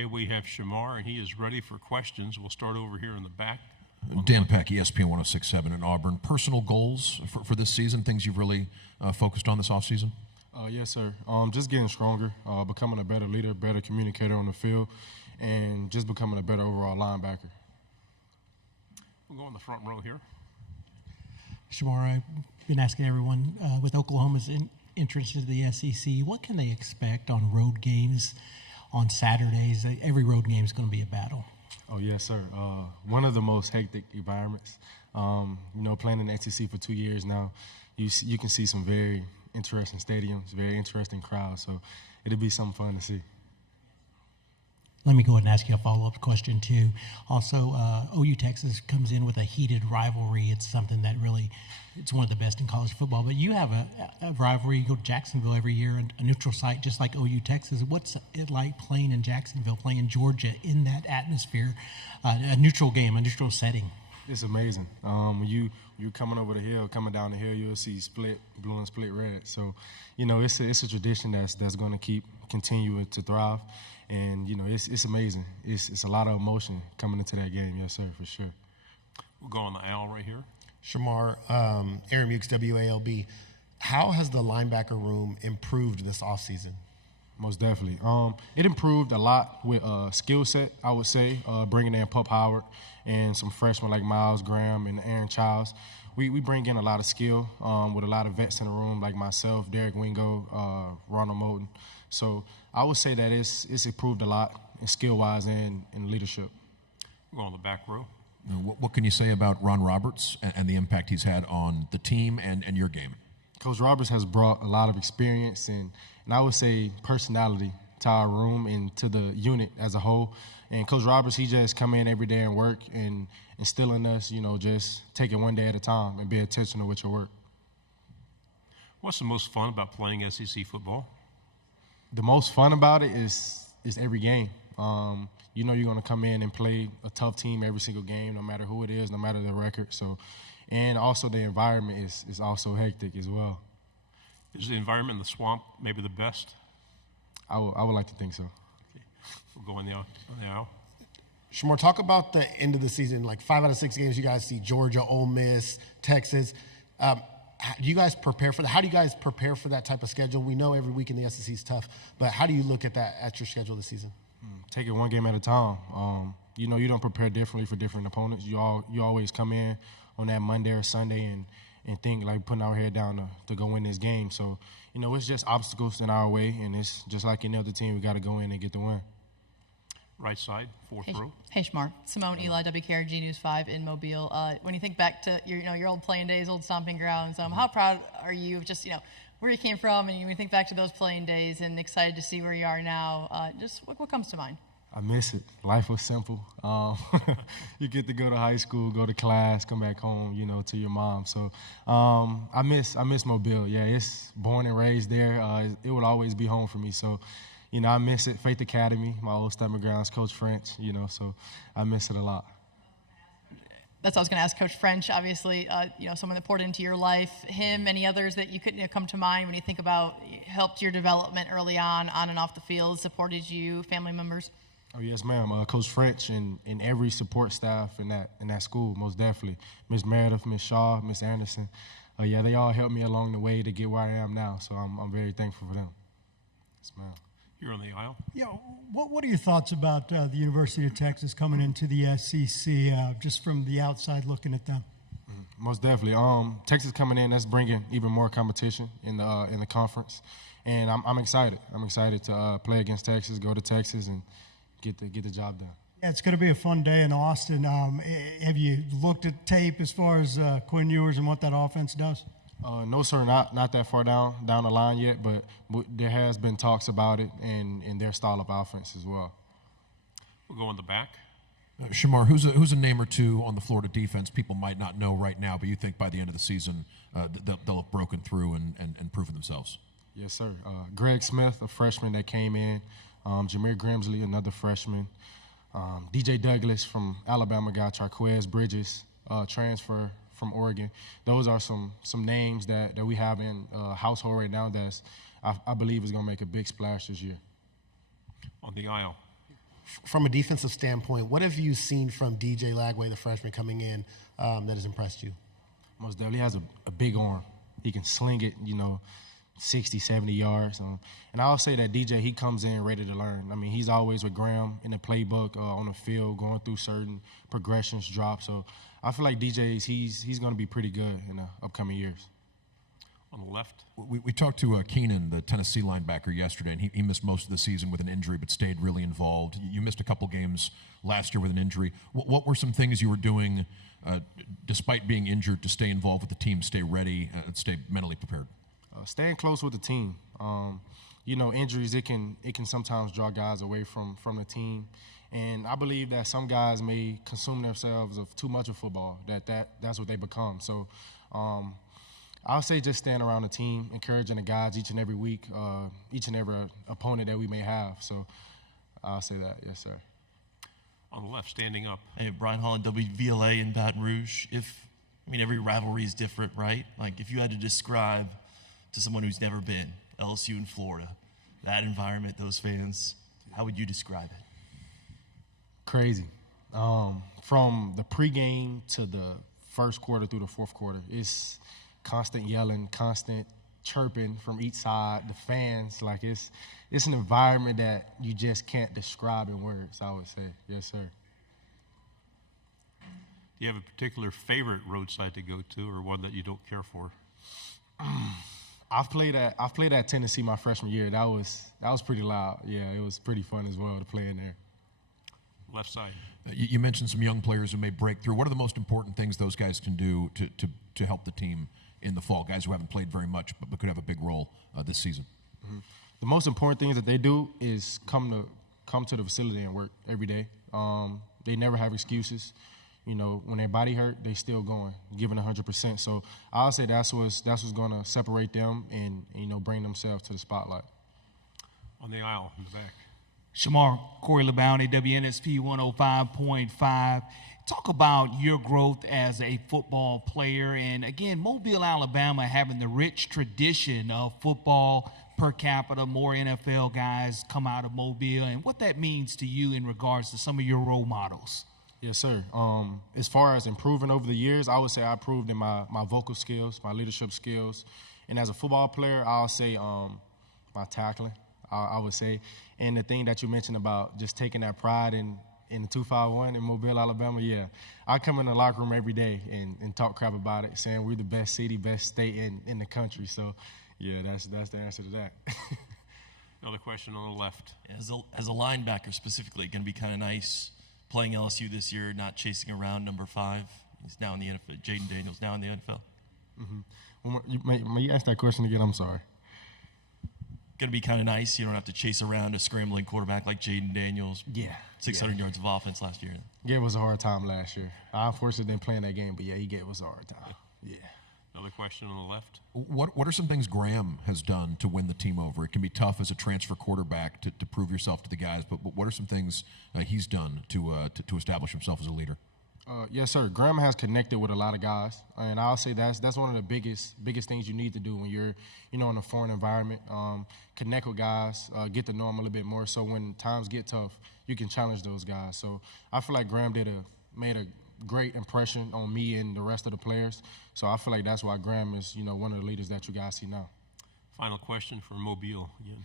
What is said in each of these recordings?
Okay, we have Shemar, and he is ready for questions. We'll start over here in the back. Dan Peck, ESPN 106.7 in Auburn. Personal goals for this season, things you've really focused on this offseason? Yes, sir. Just getting stronger, becoming a better leader, better communicator on the field, and just becoming a better overall linebacker. We'll go in the front row here. Shemar, I've been asking everyone with Oklahoma's entrance into the SEC, what can they expect on road games on Saturdays? Every road game is going to be a battle. Oh, yes, sir. One of the most hectic environments. Playing in the SEC for 2 years now, you can see some very interesting stadiums, very interesting crowds. So it'll be something fun to see. Let me go ahead and ask you a follow-up question, too. Also, OU Texas comes in with a heated rivalry. It's something that really, it's one of the best in college football. But you have a rivalry. You go to Jacksonville every year, a neutral site, just like OU Texas. What's it like playing in Jacksonville, playing in Georgia in that atmosphere, a neutral game, a neutral setting? It's amazing. You're coming over the hill, coming down the hill, you'll see split blue and split red. So, it's a tradition that's going to continue to thrive. And, it's amazing. It's a lot of emotion coming into that game, yes, sir, for sure. We'll go on the aisle right here. Shemar, Aaron Mukes, WALB. How has the linebacker room improved this offseason? Most definitely. It improved a lot with skill set, I would say, bringing in Pup Howard and some freshmen like Miles Graham and Aaron Childs. We bring in a lot of skill with a lot of vets in the room like myself, Derek Wingo, Ronald Moulton. So I would say that it's improved a lot skill-wise and in leadership. We'll go on the back row. What can you say about Ron Roberts and the impact he's had on the team and your game? Coach Roberts has brought a lot of experience and I would say personality to our room and to the unit as a whole. And Coach Roberts, he just come in every day and work and instill in us, just take it one day at a time and be intentional with your work. What's the most fun about playing SEC football? The most fun about it is every game. You're going to come in and play a tough team every single game, no matter who it is, no matter the record. So, and also the environment is also hectic as well. Is the environment in the swamp maybe the best? I would like to think so. Okay. We'll go on the aisle. Shemar, talk about the end of the season. Like 5 out of 6 games, you guys see Georgia, Ole Miss, Texas. Do you guys prepare for that? How do you guys prepare for that type of schedule? We know every week in the SEC is tough, but how do you look at that at your schedule this season? Take it one game at a time. You don't prepare differently for different opponents. You always come in on that Monday or Sunday and think like putting our head down to go win this game. So, it's just obstacles in our way, and it's just like any other team, we got to go in and get the win. Right side, fourth row. Hey, Shemar. Simone Eli, WKRG News 5 in Mobile. When you think back to your old playing days, old stomping grounds, how proud are you of just, where you came from, and when you think back to those playing days and excited to see where you are now, just what comes to mind? I miss it. Life was simple. You get to go to high school, go to class, come back home, to your mom. So I miss Mobile. Yeah, it's born and raised there. It will always be home for me. So, I miss it. Faith Academy, my old stomping grounds, Coach French, so I miss it a lot. That's what I was going to ask Coach French, obviously, someone that poured into your life. Him, any others that you couldn't come to mind when you think about helped your development early on and off the field, supported you, family members? Oh, yes, ma'am. Coach French and every support staff in that school, most definitely. Miss Meredith, Miss Shaw, Miss Anderson. They all helped me along the way to get where I am now, so I'm very thankful for them. Yes, ma'am. Here on the aisle. Yeah, what are your thoughts about the University of Texas coming into the SEC, just from the outside looking at them? Most definitely. Texas coming in, that's bringing even more competition in the conference, and I'm excited. I'm excited to play against Texas, go to Texas, and get the job done. Yeah, it's going to be a fun day in Austin. Have you looked at tape as far as Quinn Ewers and what that offense does? No, sir, not that far down the line yet, but there has been talks about it and their style of offense as well. We'll go in the back. Shemar, who's a name or two on the Florida defense people might not know right now, but you think by the end of the season they'll have broken through and proven themselves? Yes, sir. Greg Smith, a freshman that came in. Jameer Grimsley, another freshman. DJ Douglas from Alabama guy. Charquez Bridges, transfer from Oregon. Those are some names that we have in household right now that I believe is going to make a big splash this year. On the aisle. from a defensive standpoint, what have you seen from DJ Lagway, the freshman coming in, that has impressed you? Most definitely has a big arm. He can sling it, 60, 70 yards. And I'll say that DJ, he comes in ready to learn. I mean, he's always with Graham in the playbook, on the field, going through certain progressions, drops. So I feel like DJ's, he's going to be pretty good in the upcoming years. On the left. We talked to Keenan, the Tennessee linebacker, yesterday, and he missed most of the season with an injury but stayed really involved. You missed a couple games last year with an injury. What were some things you were doing despite being injured to stay involved with the team, stay ready, stay mentally prepared? Staying close with the team. Injuries, it can sometimes draw guys away from the team. And I believe that some guys may consume themselves of too much of football, that's what they become. So I'll say just staying around the team, encouraging the guys each and every week, each and every opponent that we may have. So I'll say that, yes, sir. On the left, standing up. Hey, Brian Holland, WVLA in Baton Rouge. Every rivalry is different, right? Like, if you had to describe to someone who's never been, LSU in Florida, that environment, those fans, how would you describe it? Crazy. From the pregame to the first quarter through the fourth quarter, it's constant yelling, constant chirping from each side, the fans. Like, it's an environment that you just can't describe in words, I would say. Yes, sir. Do you have a particular favorite roadside to go to, or one that you don't care for? I've played at Tennessee my freshman year. That was pretty loud. Yeah, it was pretty fun as well to play in there. Left side. You mentioned some young players who may break through. What are the most important things those guys can do to help the team in the fall? Guys who haven't played very much but could have a big role this season. Mm-hmm. The most important things that they do is come to the facility and work every day. They never have excuses. When their body hurt, they still going, giving 100%. So I'll say that's what's going to separate them and bring themselves to the spotlight. On the aisle in the back. Shemar, Corey LeBounty, WNSP 105.5. Talk about your growth as a football player. And again, Mobile, Alabama having the rich tradition of football per capita, more NFL guys come out of Mobile, and what that means to you in regards to some of your role models. Yes, sir. As far as improving over the years, I would say I improved in my vocal skills, my leadership skills. And as a football player, I'll say my tackling, I would say. And the thing that you mentioned about just taking that pride in the 251 in Mobile, Alabama, yeah. I come in the locker room every day and talk crap about it, saying we're the best city, best state in the country. So, yeah, that's the answer to that. Another question on the left. As a linebacker specifically, going to be kind of nice playing LSU this year, not chasing around number 5. He's now in the NFL. Jaden Daniels now in the NFL. Mm-hmm. May you ask that question again? I'm sorry. Going to be kind of nice. You don't have to chase around a scrambling quarterback like Jaden Daniels. Yeah. 600 yards of offense last year. Gave us a hard time last year. I unfortunately didn't play in that game, but yeah, he gave us a hard time. Yeah. Another question on the left. What are some things Graham has done to win the team over? It can be tough as a transfer quarterback to prove yourself to the guys, but what are some things he's done to establish himself as a leader? Yes, sir. Graham has connected with a lot of guys, and I'll say that's one of the biggest things you need to do when you're, in a foreign environment. Connect with guys, get to know them a little bit more, so when times get tough, you can challenge those guys. So I feel like Graham made a great impression on me and the rest of the players. So I feel like that's why Graham is, one of the leaders that you guys see now. Final question for Mobile again.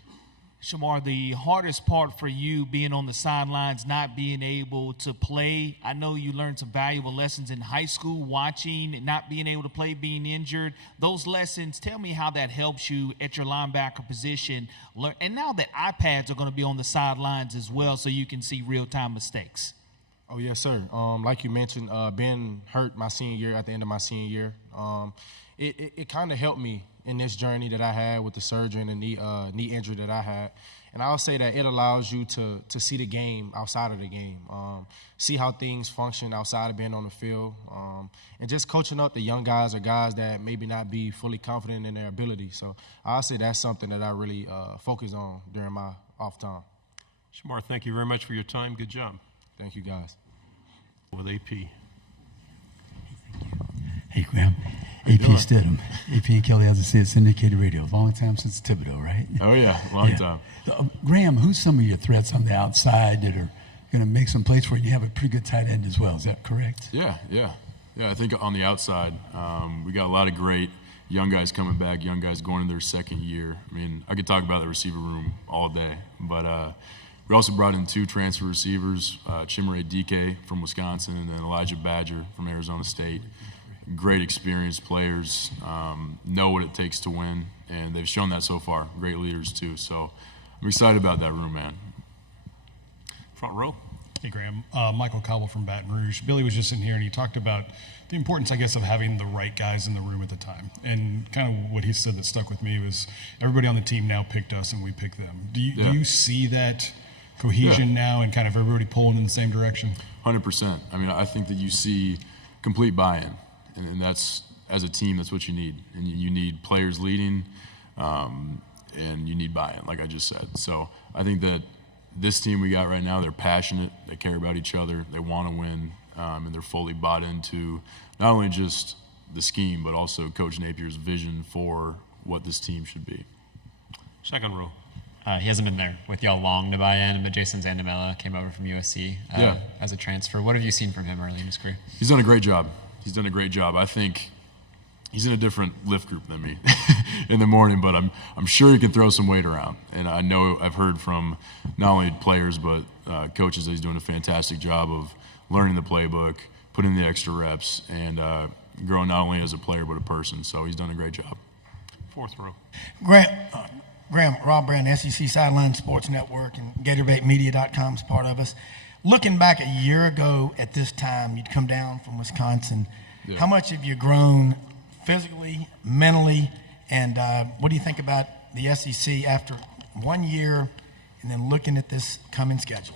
Shamar, the hardest part for you being on the sidelines, not being able to play. I know you learned some valuable lessons in high school, watching, not being able to play, being injured. Those lessons, tell me how that helps you at your linebacker position. And now that iPads are going to be on the sidelines as well, so you can see real-time mistakes. Oh, yes, sir. Like you mentioned, being hurt my senior year, at the end of my senior year, it kind of helped me in this journey that I had with the surgery and the knee injury that I had. And I'll say that it allows you to see the game outside of the game, see how things function outside of being on the field, and just coaching up the young guys or guys that maybe not be fully confident in their ability. So I'll say that's something that I really focus on during my off time. Shemar, thank you very much for your time. Good job. Thank you, guys. With AP. Hey, Graham. AP Stidham. AP and Kelly, as I said, syndicated radio. Long time since Thibodeau, right? Oh, yeah. Long time. Graham, who's some of your threats on the outside that are going to make some plays for you. You have a pretty good tight end as well. Is that correct? Yeah. I think on the outside, we got a lot of great young guys coming back, young guys going into their second year. I mean, I could talk about the receiver room all day, but we also brought in 2 transfer receivers, Shemar DK from Wisconsin and then Elijah Badger from Arizona State. Great experienced players, know what it takes to win, and they've shown that so far. Great leaders too, so I'm excited about that room, man. Front row. Hey, Graham. Michael Cobble from Baton Rouge. Billy was just in here, and he talked about the importance, I guess, of having the right guys in the room at the time. And kind of what he said that stuck with me was everybody on the team now picked us, and we picked them. Do you see that cohesion now and kind of everybody pulling in the same direction? 100%. I mean, I think that you see complete buy-in, and that's, as a team, that's what you need. And you need players leading, and you need buy-in, like I just said. So I think that this team we got right now, they're passionate, they care about each other, they want to win, and they're fully bought into not only just the scheme, but also Coach Napier's vision for what this team should be. Second row. He hasn't been there with y'all long to buy in, but Jason Zandamela came over from USC as a transfer. What have you seen from him early in his career? He's done a great job. I think he's in a different lift group than me in the morning, but I'm sure he can throw some weight around. And I know I've heard from not only players but coaches that he's doing a fantastic job of learning the playbook, putting in the extra reps, and growing not only as a player but a person. So he's done a great job. Fourth row. Graham, Rob Brown, SEC Sideline Sports Network, and GatorBaitMedia.com is part of us. Looking back a year ago at this time, you'd come down from Wisconsin. Yeah. How much have you grown physically, mentally, and what do you think about the SEC after 1 year and then looking at this coming schedule?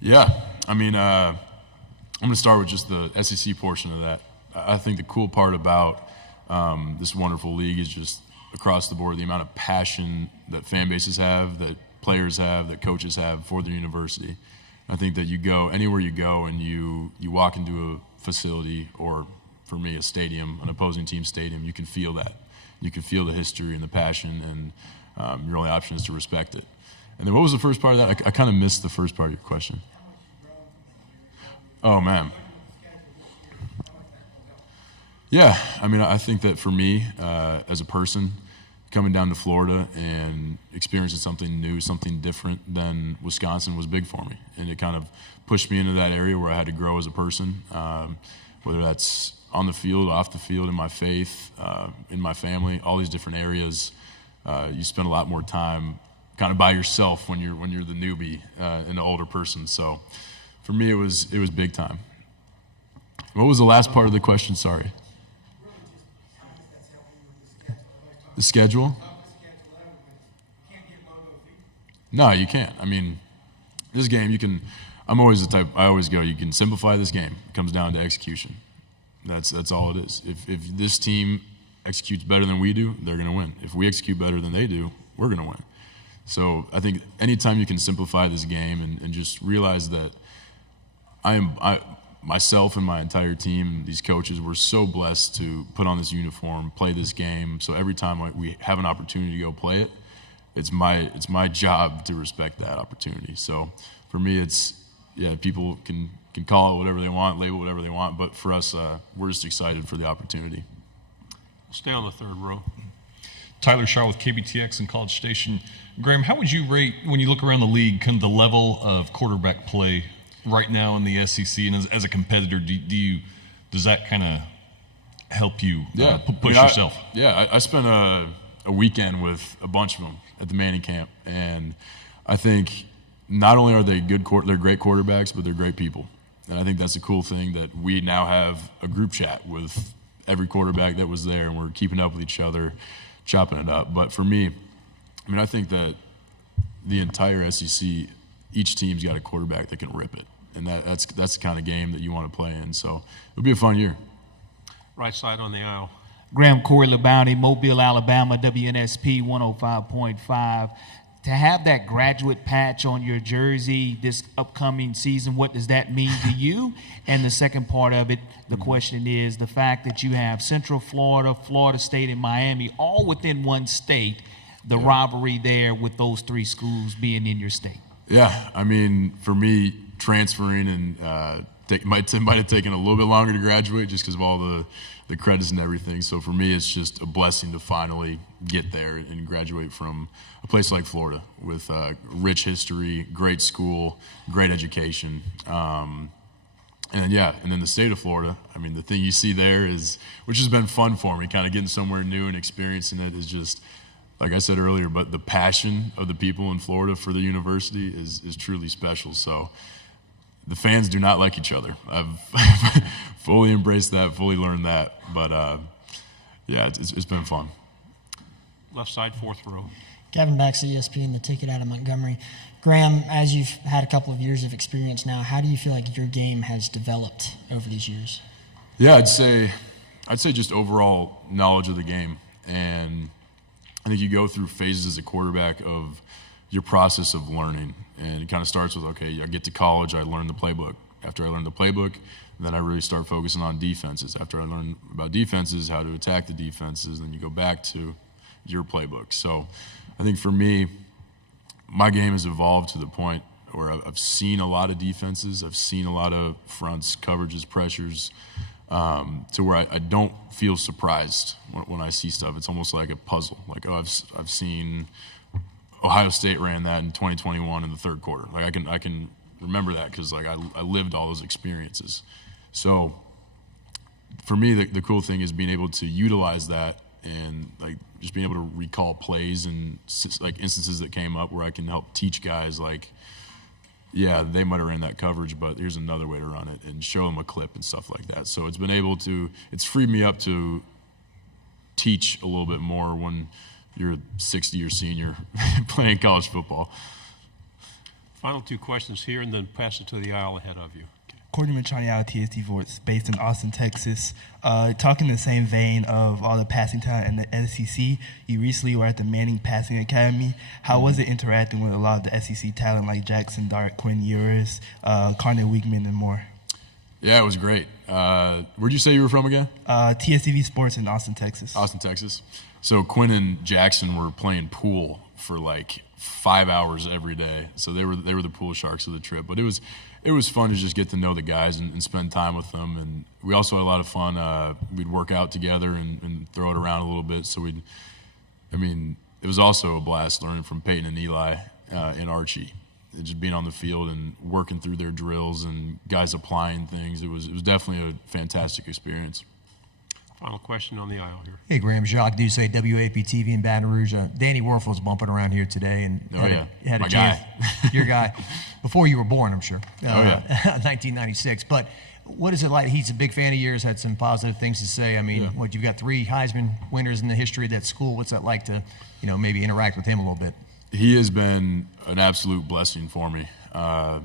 Yeah, I mean, I'm going to start with just the SEC portion of that. I think the cool part about this wonderful league is just across the board the amount of passion that fan bases have, that players have, that coaches have for their university. I think that you go anywhere you go and you walk into a facility, or for me a stadium, an opposing team stadium, you can feel that. You can feel the history and the passion, and your only option is to respect it. And then what was the first part of that? I kind of missed the first part of your question. Oh, man. Yeah, I mean, I think that for me, as a person, coming down to Florida and experiencing something new, something different than Wisconsin was big for me. And it kind of pushed me into that area where I had to grow as a person, whether that's on the field, off the field, in my faith, in my family, all these different areas. You spend a lot more time kind of by yourself when you're the newbie and the older person. So for me, it was big time. What was the last part of the question? Sorry. The schedule? No, you can't. I mean, this game, you can. I'm always the type. I always go. You can simplify this game. It comes down to execution. That's all it is. If this team executes better than we do, they're going to win. If we execute better than they do, we're going to win. So I think anytime you can simplify this game and just realize that myself and my entire team, these coaches, we're so blessed to put on this uniform, play this game. So every time we have an opportunity to go play it, it's my job to respect that opportunity. So for me, people can call it whatever they want, label whatever they want, but for us, we're just excited for the opportunity. Stay on the third row. Tyler Shaw with KBTX and College Station. Graham, how would you rate, when you look around the league, kind of the level of quarterback play right now in the SEC, and as a competitor, does that kind of help you push yourself? I spent a weekend with a bunch of them at the Manning camp, and I think not only are they they're great quarterbacks, but they're great people. And I think that's a cool thing that we now have a group chat with every quarterback that was there, and we're keeping up with each other, chopping it up. But for me, I mean, I think that the entire SEC, each team's got a quarterback that can rip it. And that's the kind of game that you want to play in. So it'll be a fun year. Right side on the aisle. Graham, Corey LeBounty, Mobile, Alabama, WNSP 105.5. To have that graduate patch on your jersey this upcoming season, what does that mean to you? And the second part of it, the question is the fact that you have Central Florida, Florida State, and Miami all within one state, the rivalry there with those three schools being in your state. Yeah, I mean, for me, transferring and might have taken a little bit longer to graduate just because of all the credits and everything. So for me, it's just a blessing to finally get there and graduate from a place like Florida with rich history, great school, great education. And then the state of Florida, I mean, the thing you see there which has been fun for me, kind of getting somewhere new and experiencing it is just, like I said earlier, but the passion of the people in Florida for the university is truly special. So the fans do not like each other. I've fully embraced that, fully learned that. But it's been fun. Left side, fourth row. Gavin Baxter, ESPN, the ticket out of Montgomery. Graham, as you've had a couple of years of experience now, how do you feel like your game has developed over these years? Yeah, I'd say just overall knowledge of the game. And I think you go through phases as a quarterback of your process of learning. And it kind of starts with, okay, I get to college, I learn the playbook. After I learn the playbook, then I really start focusing on defenses. After I learn about defenses, how to attack the defenses, then you go back to your playbook. So I think for me, my game has evolved to the point where I've seen a lot of defenses. I've seen a lot of fronts, coverages, pressures, to where I don't feel surprised when I see stuff. It's almost like a puzzle. Like, oh, I've seen Ohio State ran that in 2021 in the third quarter. Like I can remember that because like I lived all those experiences. So for me, the cool thing is being able to utilize that and like just being able to recall plays and like instances that came up where I can help teach guys like, yeah, they might have ran that coverage, but here's another way to run it and show them a clip and stuff like that. So it's freed me up to teach a little bit more when you're a 60-year senior playing college football. Final two questions here, and then pass it to the aisle ahead of you. Courtney Matrani out of TSD Vorts, based in Austin, Texas. Talking in the same vein of all the passing talent in the SEC, you recently were at the Manning Passing Academy. How was it interacting with a lot of the SEC talent like Jackson Dart, Quinn Ewers, Connor Weekman, and more? Yeah, it was great. Where'd you say you were from again? TSDV Sports in Austin, Texas. Austin, Texas. So Quinn and Jackson were playing pool for like 5 hours every day. So they were the pool sharks of the trip. But it was fun to just get to know the guys and spend time with them. And we also had a lot of fun. We'd work out together and throw it around a little bit. So it was also a blast learning from Peyton and Eli and Archie. And just being on the field and working through their drills and guys applying things. It was definitely a fantastic experience. Final question on the aisle here. Hey, Graham, Jacques Doucet, WAP-TV in Baton Rouge. Danny Werfel's bumping around here today and had a chance. Your guy. Before you were born, I'm sure. 1996. But what is it like? He's a big fan of yours, had some positive things to say. I mean, you've got 3 Heisman winners in the history of that school. What's that like to, maybe interact with him a little bit? He has been an absolute blessing for me. I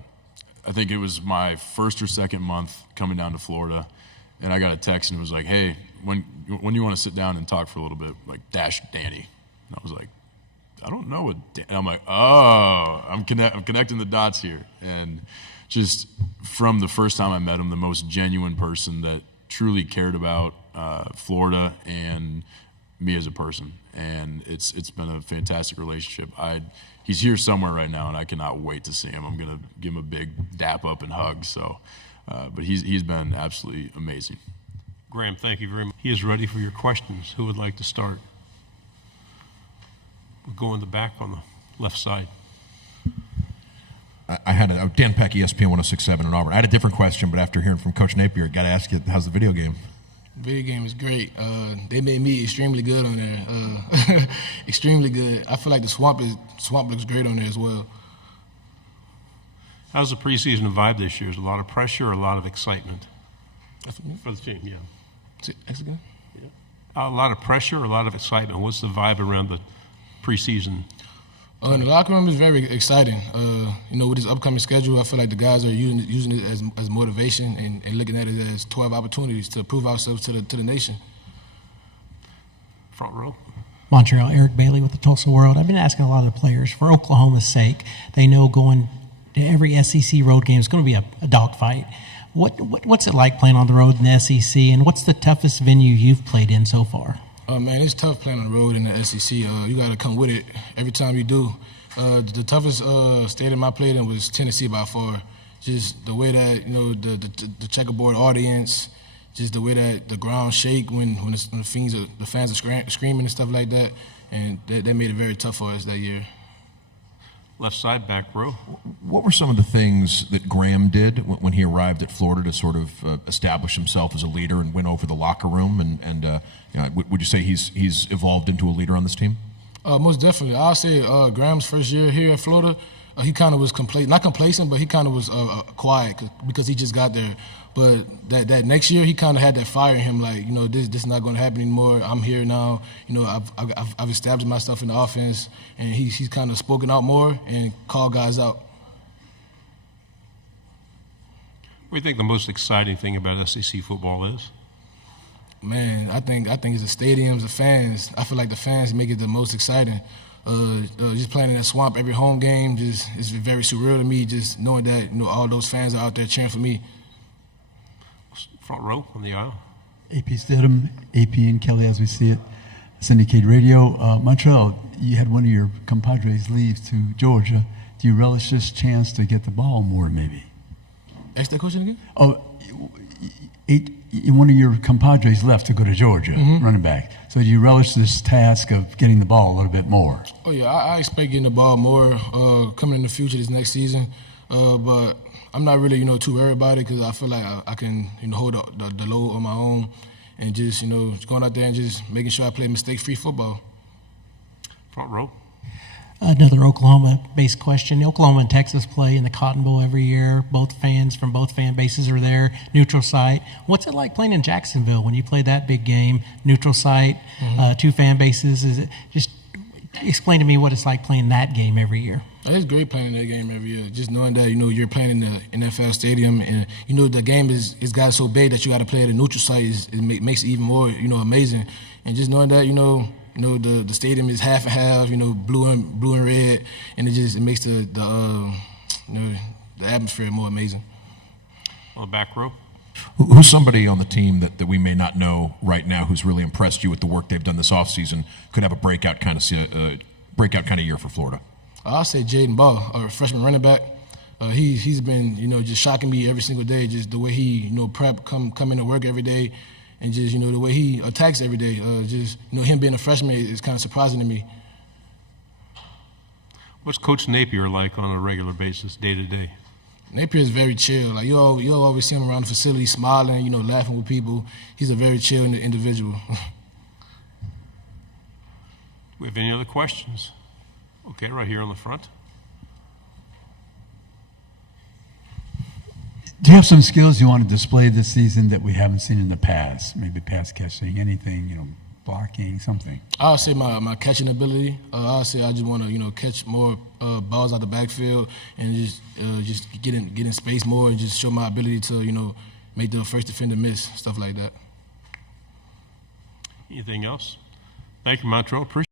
think it was my first or second month coming down to Florida, and I got a text and it was like, hey, when you want to sit down and talk for a little bit, like dash Danny. And I was like, I don't know what. And I'm like, oh, I'm connecting the dots here. And just from the first time I met him, the most genuine person that truly cared about Florida and me as a person. And it's been a fantastic relationship. He's here somewhere right now, and I cannot wait to see him. I'm gonna give him a big dap up and hug. So, but he's been absolutely amazing. Graham, thank you very much. He is ready for your questions. Who would like to start? We'll go in the back on the left side. I had Dan Peck, ESPN 106.7 in Auburn. I had a different question, but after hearing from Coach Napier, got to ask you, how's the video game? Video game is great. They made me extremely good on there. Extremely good. I feel like the swamp looks great on there as well. How's the preseason vibe this year? Is a lot of pressure or a lot of excitement? For the team, yeah. That's good. Yeah. A lot of pressure or a lot of excitement? What's the vibe around the preseason? In the locker room is very exciting. With this upcoming schedule, I feel like the guys are using it as motivation and looking at it as 12 opportunities to prove ourselves to the nation. Front row. Montrell, Eric Bailey with the Tulsa World. I've been asking a lot of the players, for Oklahoma's sake, they know going to every SEC road game is going to be a dogfight. What's it like playing on the road in the SEC, and what's the toughest venue you've played in so far? Man, it's tough playing on the road in the SEC. You got to come with it every time you do. The toughest stadium I played in was Tennessee by far. just the way that the checkerboard audience, just the way that the ground shake when the fans are screaming and stuff like that, and that made it very tough for us that year. Left side, back row. What were some of the things that Graham did when he arrived at Florida to sort of establish himself as a leader and win over the locker room? And would you say he's evolved into a leader on this team? Most definitely. I'll say Graham's first year here at Florida, he kind of was not complacent, but he kind of was quiet because he just got there. But that next year, he kind of had that fire in him, like, this is not going to happen anymore. I'm here now. I've established myself in the offense, and he's kind of spoken out more and called guys out. What do you think the most exciting thing about SEC football is? Man, I think it's the stadiums, the fans. I feel like the fans make it the most exciting. Just playing in that swamp every home game, it's very surreal to me. Just knowing that all those fans are out there cheering for me. Front row on the aisle. AP Stidham, AP and Kelly, as we see it, syndicated radio. Montrell, you had one of your compadres leave to Georgia. Do you relish this chance to get the ball more, maybe? Ask that question again? Oh, one of your compadres left to go to Georgia, running back. So do you relish this task of getting the ball a little bit more? Oh, yeah, I expect getting the ball more coming in the future this next season. But I'm not really, too worried about it because I feel like I can, hold the load on my own and just, going out there and just making sure I play mistake-free football. Front row. Another Oklahoma-based question. Oklahoma and Texas play in the Cotton Bowl every year. Both fans from both fan bases are there, neutral site. What's it like playing in Jacksonville when you play that big game, neutral site, two fan bases? Is it just explain to me what it's like playing that game every year? It's great playing that game every year. Just knowing that, you're playing in the NFL stadium and, the game is got so big that you got to play at a neutral site. Makes it even more, amazing. And just knowing that, the stadium is half and half, blue and red, and it makes the atmosphere more amazing. On the back row. Who's somebody on the team that we may not know right now who's really impressed you with the work they've done this offseason, could have a breakout kind of year for Florida? I'll say Jaden Ball, a freshman running back. He's been, just shocking me every single day, just the way he, prep, come into work every day, and just, the way he attacks every day. Him being a freshman is kind of surprising to me. What's Coach Napier like on a regular basis, day to day? Napier is very chill. Like you'll always see him around the facility, smiling, laughing with people. He's a very chill individual. Do we have any other questions? Okay, right here on the front. Do you have some skills you want to display this season that we haven't seen in the past? Maybe pass catching, anything, blocking, something? I'll say my catching ability. I'll say I just want to, catch more balls out the backfield and just get in space more and just show my ability to, make the first defender miss, stuff like that. Anything else? Thank you, Montrell. Appreciate it.